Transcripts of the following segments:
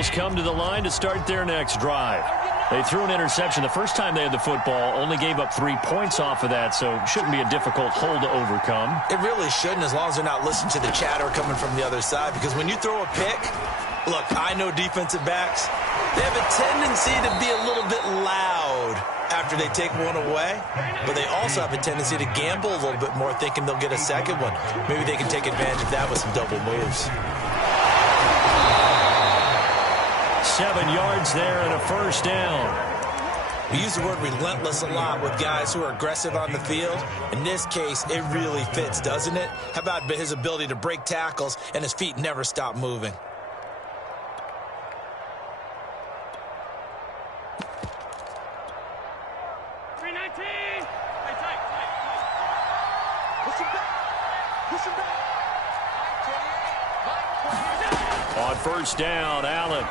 Bills come to the line to start their next drive. They threw an interception the first time they had the football, only gave up 3 points off of that, so it shouldn't be a difficult hole to overcome. It really shouldn't, as long as they're not listening to the chatter coming from the other side, because when you throw a pick, look, I know defensive backs, they have a tendency to be a little bit loud after they take one away, but they also have a tendency to gamble a little bit more, thinking they'll get a second one. Maybe they can take advantage of that with some double moves. 7 yards there and a first down. We use the word relentless a lot with guys who are aggressive on the field. In this case, it really fits, doesn't it? How about his ability to break tackles and his feet never stop moving? On first down, Allen.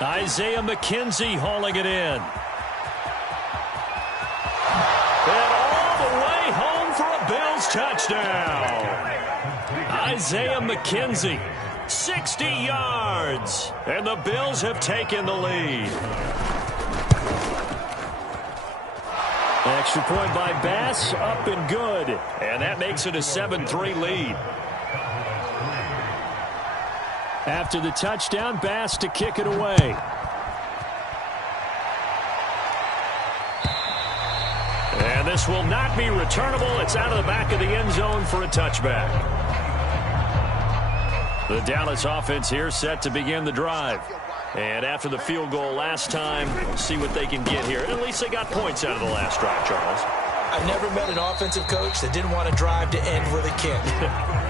Isaiah McKenzie hauling it in. And all the way home for a Bills touchdown. Isaiah McKenzie, 60 yards. And the Bills have taken the lead. Extra point by Bass, up and good. And that makes it a 7-3 lead. After the touchdown, Bass to kick it away. And this will not be returnable. It's out of the back of the end zone for a touchback. The Dallas offense here set to begin the drive. And after the field goal last time, we'll see what they can get here. At least they got points out of the last drive, Charles. I've never met an offensive coach that didn't want to drive to end with a kick.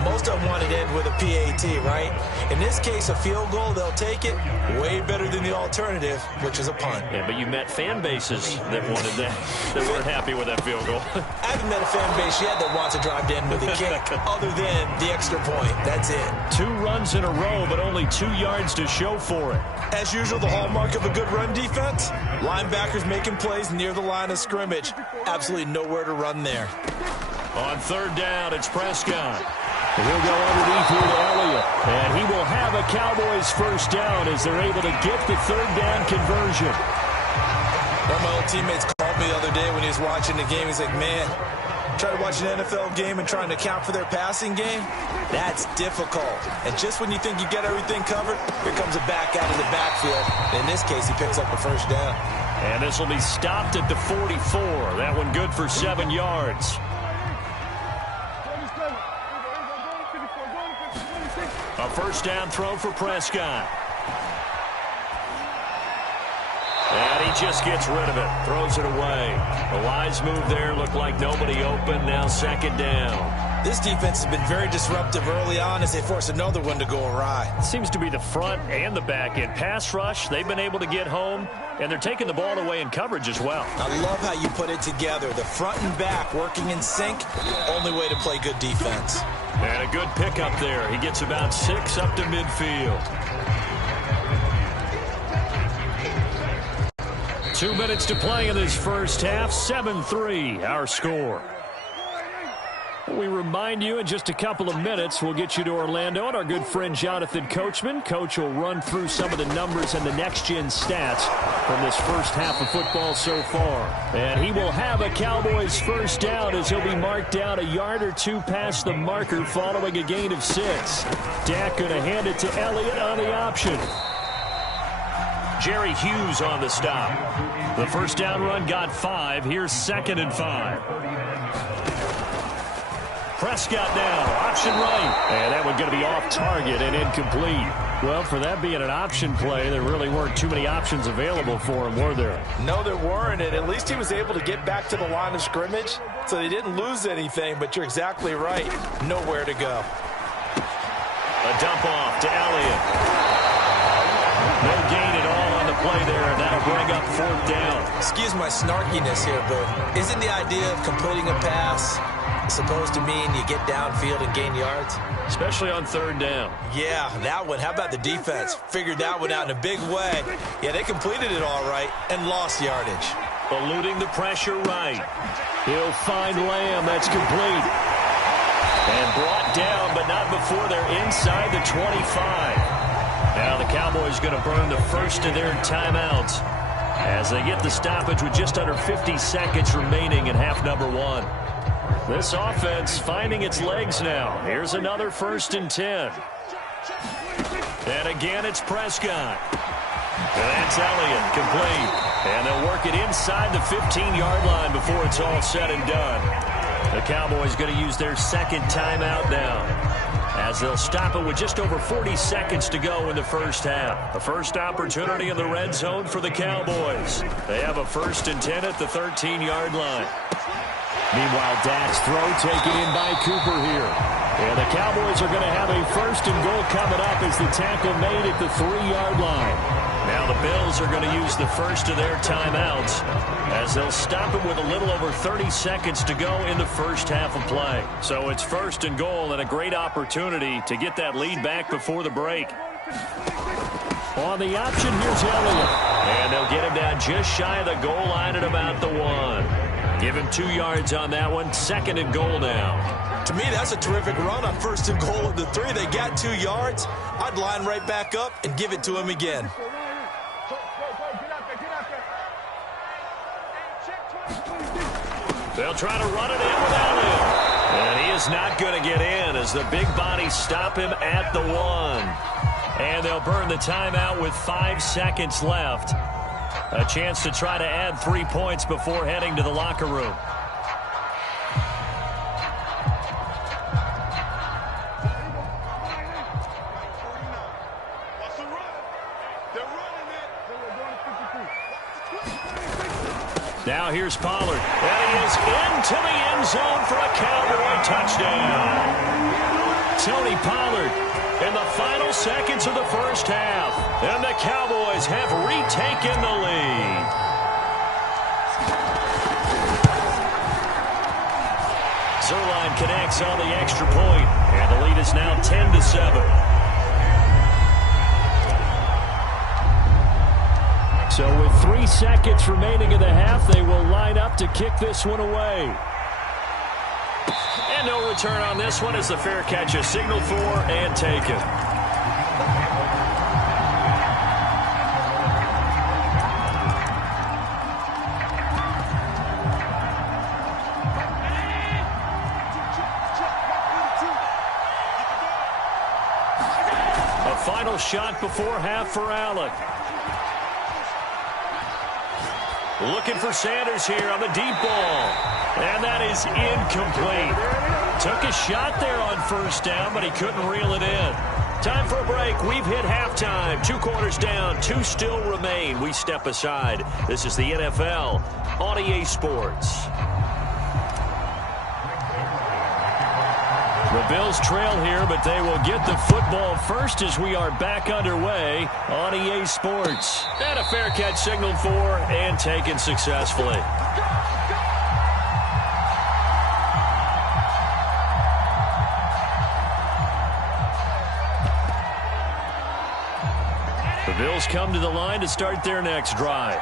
Most of them wanted to end with a PAT, right? In this case, a field goal, they'll take it. Way better than the alternative, which is a punt. Yeah, but you met fan bases that wanted that, that weren't happy with that field goal. I haven't met a fan base yet that wants to drive to end with a kick, other than the extra point. That's it. 2 runs in a row, but only 2 yards to show for it. As usual, the hallmark of a good run defense, linebackers making plays near the line of scrimmage. Absolutely nowhere to run there. On third down, it's Prescott. He'll go underneath here to Elliott. And he will have a Cowboys first down as they're able to get the third down conversion. One of my old teammates called me the other day when he was watching the game. He's like, man, try to watch an NFL game and trying to account for their passing game? That's difficult. And just when you think you get everything covered, here comes a back out of the backfield. In this case, he picks up a first down. And this will be stopped at the 44. That one good for 7 yards. A first down throw for Prescott. And he just gets rid of it. Throws it away. A wise move there. Looked like nobody open. Now second down. This defense has been very disruptive early on as they force another one to go awry. Seems to be the front and the back end. Pass rush, they've been able to get home, and they're taking the ball away in coverage as well. I love how you put it together. The front and back working in sync. Only way to play good defense. And a good pickup there. He gets about 6 up to midfield. 2 minutes to play in this first half. 7-3, our score. We remind you in just a couple of minutes, we'll get you to Orlando and our good friend Jonathan Coachman. Coach will run through some of the numbers and the next-gen stats from this first half of football so far. And he will have a Cowboys first down as he'll be marked down a yard or 2 past the marker following a gain of 6. Dak going to hand it to Elliott on the option. Jerry Hughes on the stop. The first down run got 5. Here's 2nd and 5. Prescott now, option right. And that one going to be off target and incomplete. Well, for that being an option play, there really weren't too many options available for him, were there? No, there weren't, and at least he was able to get back to the line of scrimmage, so they didn't lose anything, but you're exactly right. Nowhere to go. A dump off to Elliott. No gain at all on the play there, and that'll bring up 4th down. Excuse my snarkiness here, but isn't the idea of completing a pass supposed to mean you get downfield and gain yards? Especially on 3rd down. Yeah, that one. How about the defense? Figured that one out in a big way. Yeah, they completed it all right and lost yardage. Eluding the pressure right. He'll find Lamb. That's complete. And brought down, but not before they're inside the 25. Cowboys going to burn the first of their timeouts as they get the stoppage with just under 50 seconds remaining in half number one. This offense finding its legs now. Here's another 1st and 10. And again, it's Prescott. And that's Elliott, complete. And they'll work it inside the 15-yard line before it's all said and done. The Cowboys going to use their second timeout now, as they'll stop it with just over 40 seconds to go in the first half. The first opportunity in the red zone for the Cowboys. They have a 1st and 10 at the 13-yard line. Meanwhile, Dak's throw taken in by Cooper here. And the Cowboys are going to have a 1st and goal coming up as the tackle made at the 3-yard line. Now the Bills are going to use the first of their timeouts as they'll stop it with a little over 30 seconds to go in the first half of play. So it's 1st and goal and a great opportunity to get that lead back before the break. On the option, here's Elliott. And they'll get him down just shy of the goal line at about the 1. Give him 2 yards on that one. 2nd and goal now. To me, that's a terrific run on 1st and goal at the 3. They got 2 yards. I'd line right back up and give it to him again. They'll try to run it in with Elliott. And he is not going to get in as the big bodies stop him at the 1. And they'll burn the timeout with 5 seconds left. A chance to try to add 3 points before heading to the locker room. Now here's Pollard. And he is into the end zone for a Cowboy touchdown. Tony Pollard in the final seconds of the first half. And the Cowboys have retaken the lead. Zuerlein connects on the extra point. And the lead is now 10-7. So with 3 seconds remaining in the half, they will line up to kick this one away. And no return on this one as the fair catch is signaled for and taken. A final shot before half for Allen. Looking for Sanders here on the deep ball. And that is incomplete. Took a shot there on 1st down, but he couldn't reel it in. Time for a break. We've hit halftime. 2 quarters down. 2 still remain. We step aside. This is the NFL on EA Sports. The Bills trail here, but they will get the football first as we are back underway on EA Sports. And a fair catch signaled for and taken successfully. The Bills come to the line to start their next drive.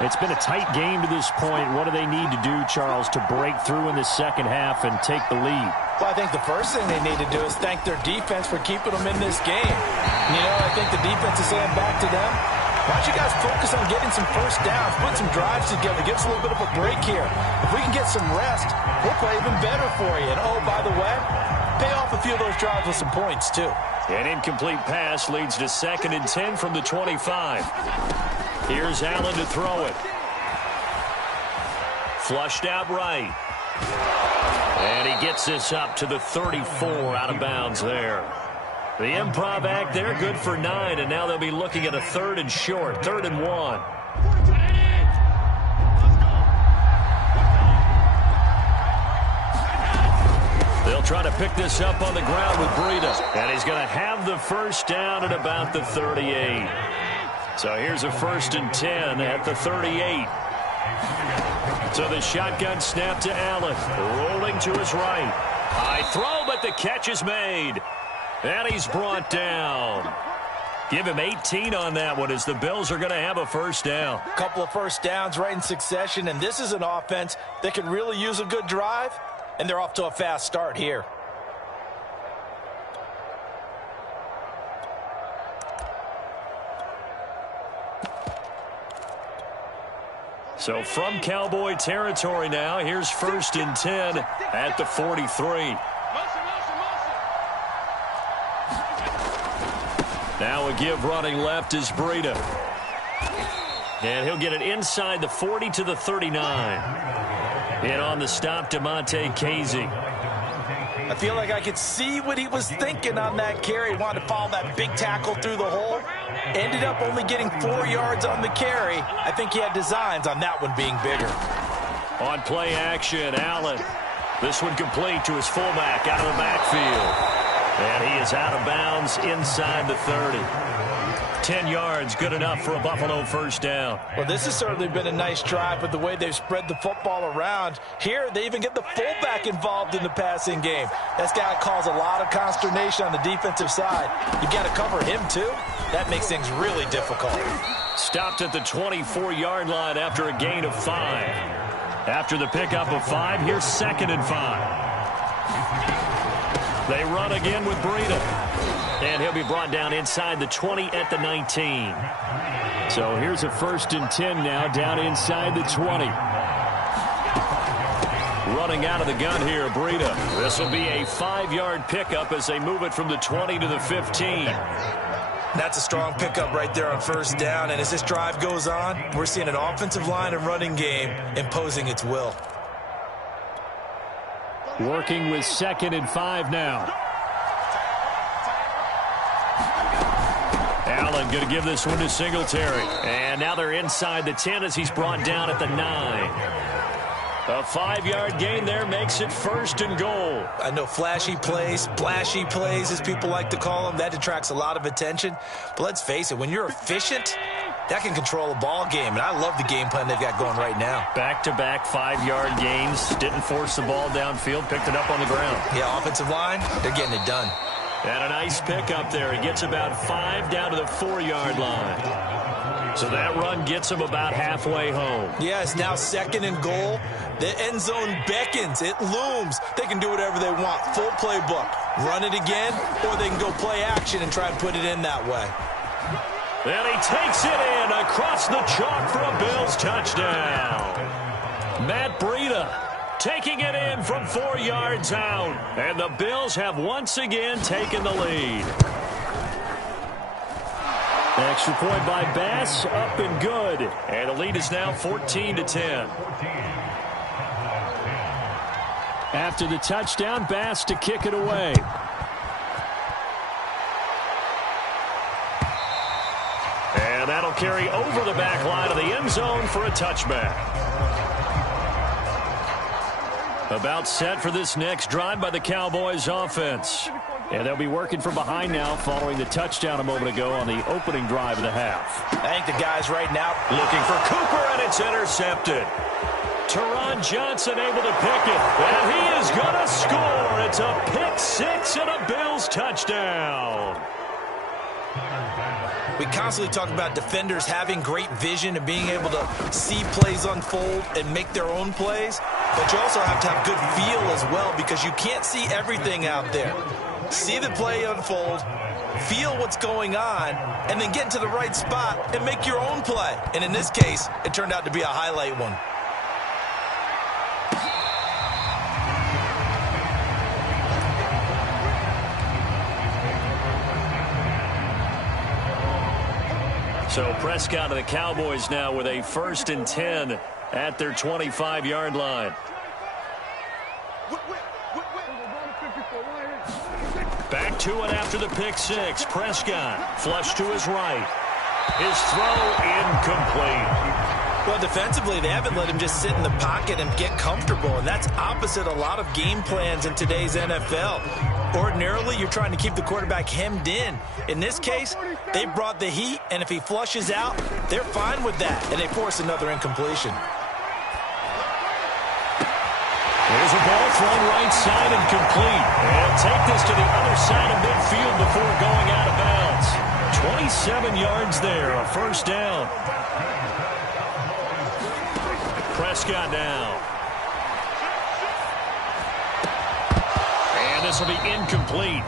It's been a tight game to this point. What do they need to do, Charles, to break through in the second half and take the lead? Well, I think the first thing they need to do is thank their defense for keeping them in this game. You know, I think the defense is saying back to them, why don't you guys focus on getting some first downs, put some drives together, give us a little bit of a break here. If we can get some rest, we'll play even better for you. And, oh, by the way, pay off a few of those drives with some points, too. An incomplete pass leads to 2nd and 10 from the 25. Here's Allen to throw it. Flushed out right. And he gets this up to the 34 out of bounds there. The improv act there, good for 9, and now they'll be looking at a 3rd and short, 3rd and 1. They'll try to pick this up on the ground with Breida. And he's going to have the first down at about the 38. So here's a 1st and 10 at the 38. So the shotgun snap to Allen. Rolling to his right. High throw, but the catch is made. And he's brought down. Give him 18 on that one as the Bills are going to have a first down. A couple of first downs right in succession, and this is an offense that could really use a good drive, and they're off to a fast start here. So from Cowboy territory now, here's 1st and 10 at the 43. Now a give running left is Breida. And he'll get it inside the 40 to the 39. In on the stop, DeMonte Casey. I feel like I could see what he was thinking on that carry. He wanted to follow that big tackle through the hole. Ended up only getting 4 yards on the carry. I think he had designs on that one being bigger. On play action, Allen. This one complete to his fullback out of the backfield. And he is out of bounds inside the 30. 10 yards, good enough for a Buffalo first down. Well, this has certainly been a nice drive with the way they've spread the football around. Here, they even get the fullback involved in the passing game. That's got to cause a lot of consternation on the defensive side. You've got to cover him, too. That makes things really difficult. Stopped at the 24-yard line after a gain of 5. After the pickup of 5, here's 2nd and 5. They run again with Breida. And he'll be brought down inside the 20 at the 19. So here's a 1st and 10 now down inside the 20. Running out of the gun here, Breida. This will be a 5-yard pickup as they move it from the 20 to the 15. That's a strong pickup right there on 1st down. And as this drive goes on, we're seeing an offensive line and running game imposing its will. Working with 2nd and 5 now. Allen going to give this one to Singletary. And now they're inside the 10 as he's brought down at the 9. A 5-yard gain there makes it 1st and goal. I know flashy plays, splashy plays, as people like to call them, that attracts a lot of attention. But let's face it, when you're efficient, that can control a ball game. And I love the game plan they've got going right now. Back-to-back 5-yard gains. Didn't force the ball downfield. Picked it up on the ground. Yeah, offensive line, they're getting it done. And a nice pickup there. He gets about 5 down to the 4-yard line. So that run gets him about halfway home. Yeah, it's now 2nd and goal. The end zone beckons. It looms. They can do whatever they want. Full playbook. Run it again, or they can go play action and try and put it in that way. And he takes it in across the chalk for a Bills touchdown. Matt Breida taking it in from 4 yards out. And the Bills have once again taken the lead. Extra point by Bass, up and good. And the lead is now 14-10. After the touchdown, Bass to kick it away. And that'll carry over the back line of the end zone for a touchback. About set for this next drive by the Cowboys offense. And they'll be working from behind now following the touchdown a moment ago on the opening drive of the half. I think the guys right now looking for Cooper, and it's intercepted. Teron Johnson able to pick it, and he is going to score. It's a pick 6 and a Bills touchdown. We constantly talk about defenders having great vision and being able to see plays unfold and make their own plays. But you also have to have good feel as well, because you can't see everything out there. See the play unfold, feel what's going on, and then get into the right spot and make your own play. And in this case, it turned out to be a highlight one. So Prescott of the Cowboys now with a 1st and 10 at their 25-yard line. Back to it after the pick 6. Prescott flush to his right. His throw incomplete. Well, defensively, they haven't let him just sit in the pocket and get comfortable, and that's opposite a lot of game plans in today's NFL. Ordinarily, you're trying to keep the quarterback hemmed in. In this case, they brought the heat, and if he flushes out, they're fine with that, and they force another incompletion. There's a ball thrown right side and complete. And take this to the other side of midfield before going out of bounds. 27 yards there, a 1st down. Prescott now. And this will be incomplete.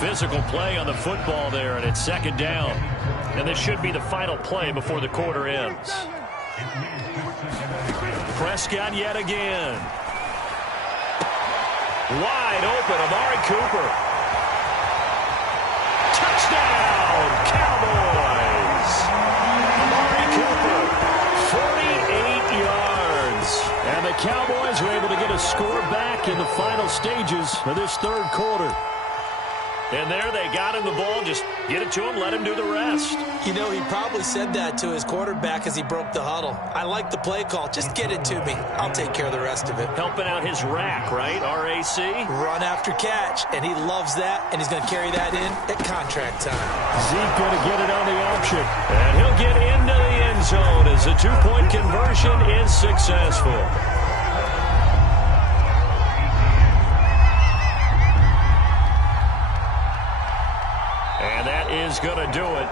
Physical play on the football there, and it's 2nd down. And this should be the final play before the quarter ends. Prescott yet again. Wide open, Amari Cooper. Touchdown, Cowboys! Amari Cooper, 48 yards. And the Cowboys are able to get a score back in the final stages of this third quarter. And there they got him the ball. Just get it to him, let him do the rest. You know, he probably said that to his quarterback as he broke the huddle. I like the play call. Just get it to me. I'll take care of the rest of it. Helping out his rack, right? RAC? Run after catch, and he loves that, and he's going to carry that in at contract time. Zeke going to get it on the option. And he'll get into the end zone as the two-point conversion is successful. And that is going to do it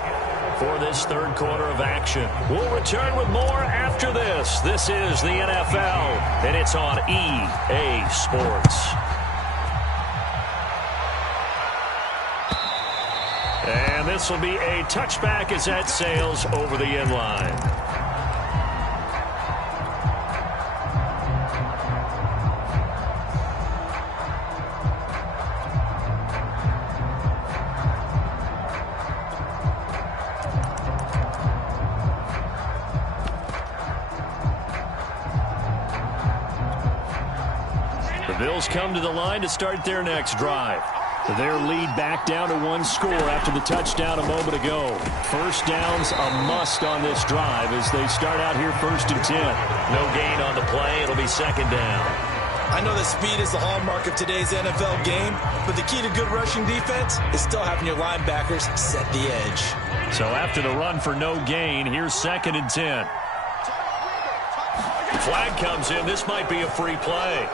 for this third quarter of action. We'll return with more after this. This is the NFL, and it's on EA Sports. And this will be a touchback as that sails over the end line. Bills come to the line to start their next drive. Their lead back down to one score after the touchdown a moment ago. First down's a must on this drive as they start out here 1st and 10. No gain on the play. It'll be second down. I know that speed is the hallmark of today's NFL game, but the key to good rushing defense is still having your linebackers set the edge. So after the run for no gain, here's 2nd and 10. Flag comes in. This might be a free play.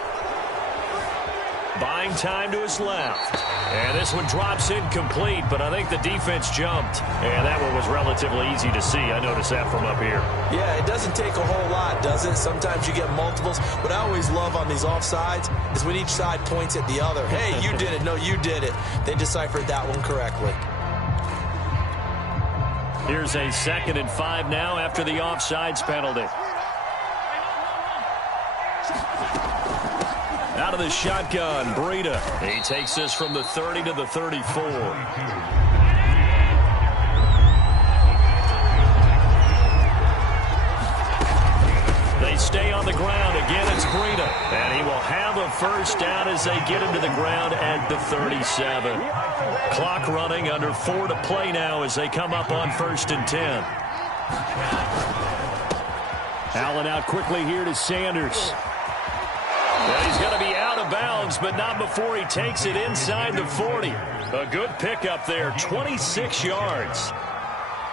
Buying time to his left. And this one drops incomplete, but I think the defense jumped. And that one was relatively easy to see. I noticed that from up here. Yeah, it doesn't take a whole lot, does it? Sometimes you get multiples. What I always love on these offsides is when each side points at the other. Hey, you did it. No, you did it. They deciphered that one correctly. Here's a 2nd and 5 now after the offsides penalty. Out of the shotgun, Breida. He takes this from the 30 to the 34. They stay on the ground. Again, it's Breida. And he will have a first down as they get him to the ground at the 37. Clock running, under 4 to play now as they come up on 1st and 10. Allen out quickly here to Sanders. Well, he's going to be out of bounds, but not before he takes it inside the 40. A good pickup there, 26 yards.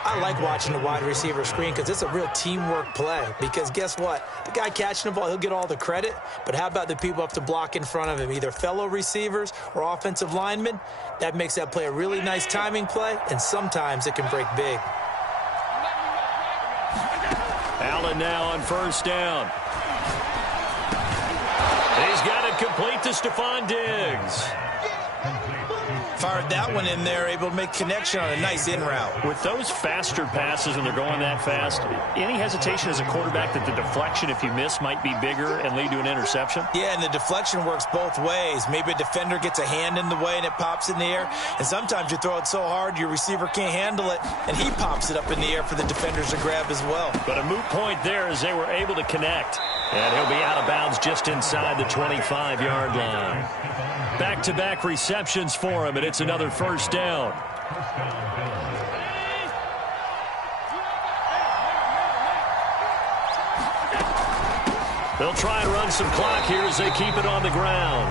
I like watching the wide receiver screen because it's a real teamwork play. Because guess what? The guy catching the ball, he'll get all the credit. But how about the people up to block in front of him, either fellow receivers or offensive linemen? That makes that play a really nice timing play, and sometimes it can break big. Allen now on 1st down. He's got it complete to Stephon Diggs. Fired that one in there, able to make connection on a nice in route. With those faster passes and they're going that fast, any hesitation as a quarterback that the deflection, if you miss, might be bigger and lead to an interception? Yeah, and the deflection works both ways. Maybe a defender gets a hand in the way and it pops in the air. And sometimes you throw it so hard your receiver can't handle it, and he pops it up in the air for the defenders to grab as well. But a moot point there as they were able to connect. And he'll be out of bounds just inside the 25-yard line. Back-to-back receptions for him, and it's another first down. They'll try and run some clock here as they keep it on the ground.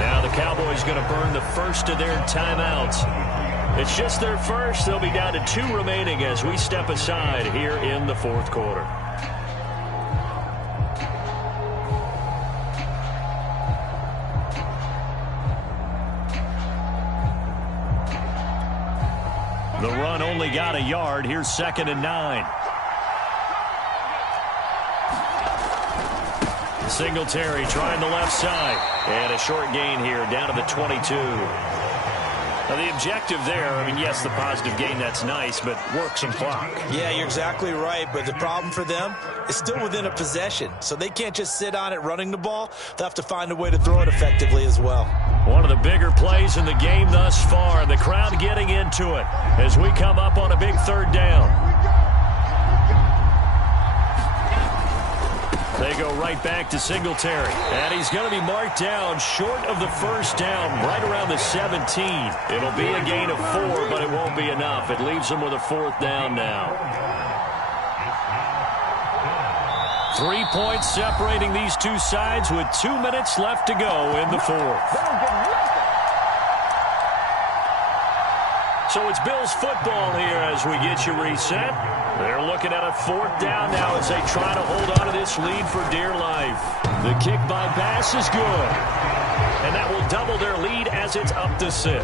Now the Cowboys going to burn the first of their timeouts. It's just their first. They'll be down to 2 remaining as we step aside here in the 4th quarter. The run only got a yard. Here's 2nd and 9. Singletary trying the left side. And a short gain here down to the 22. The objective there, I mean, yes, the positive gain, that's nice, but work some clock. Yeah, you're exactly right, but the problem for them is still within a possession, so they can't just sit on it running the ball. They'll have to find a way to throw it effectively as well. One of the bigger plays in the game thus far, the crowd getting into it as we come up on a big third down. They go right back to Singletary. And he's going to be marked down short of the first down, right around the 17. It'll be a gain of 4, but it won't be enough. It leaves them with a 4th down now. 3 points separating these two sides with 2 minutes left to go in the 4th. So it's Bills football here as we get you reset. They're looking at a 4th down now as they try to hold on to this lead for dear life. The kick by Bass is good. And that will double their lead as it's up to 6.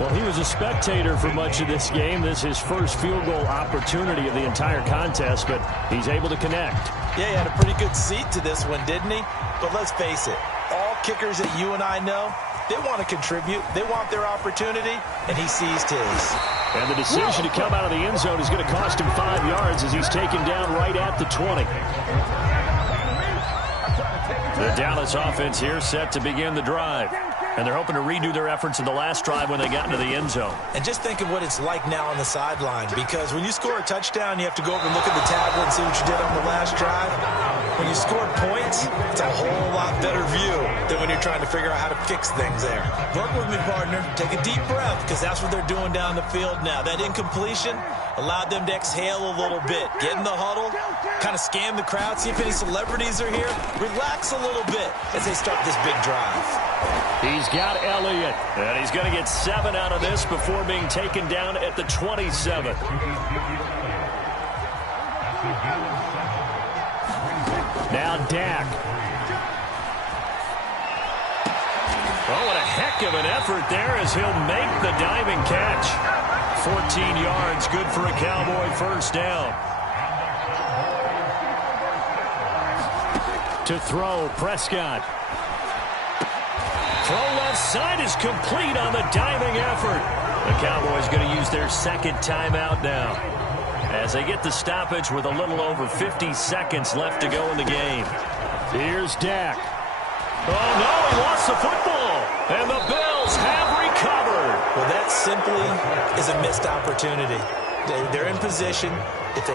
Well, he was a spectator for much of this game. This is his first field goal opportunity of the entire contest, but he's able to connect. Yeah, he had a pretty good seat to this one, didn't he? But let's face it, all kickers that you and I know, they want to contribute. They want their opportunity, and he seized his. And the decision to come out of the end zone is going to cost him 5 yards as he's taken down right at the 20. The Dallas offense here set to begin the drive. And they're hoping to redo their efforts in the last drive when they got into the end zone. And just think of what it's like now on the sideline, because when you score a touchdown, you have to go over and look at the tablet and see what you did on the last drive. When you score points, it's a whole lot better view than when you're trying to figure out how to fix things there. Work with me, partner. Take a deep breath, because that's what they're doing down the field now. That incompletion allowed them to exhale a little bit. Get in the huddle, kind of scan the crowd, see if any celebrities are here. Relax a little bit as they start this big drive. He's got Elliott, and he's going to get 7 out of this before being taken down at the 27. Now Dak. Oh, what a heck of an effort there as he'll make the diving catch. 14 yards, good for a Cowboy first down. To throw, Prescott. Throw left side is complete on the diving effort. The Cowboys going to use their second timeout now as they get the stoppage with a little over 50 seconds left to go in the game. Here's Dak. Oh, no, he lost the football. And the Bills have recovered. Well, that simply is a missed opportunity. They're in position. If they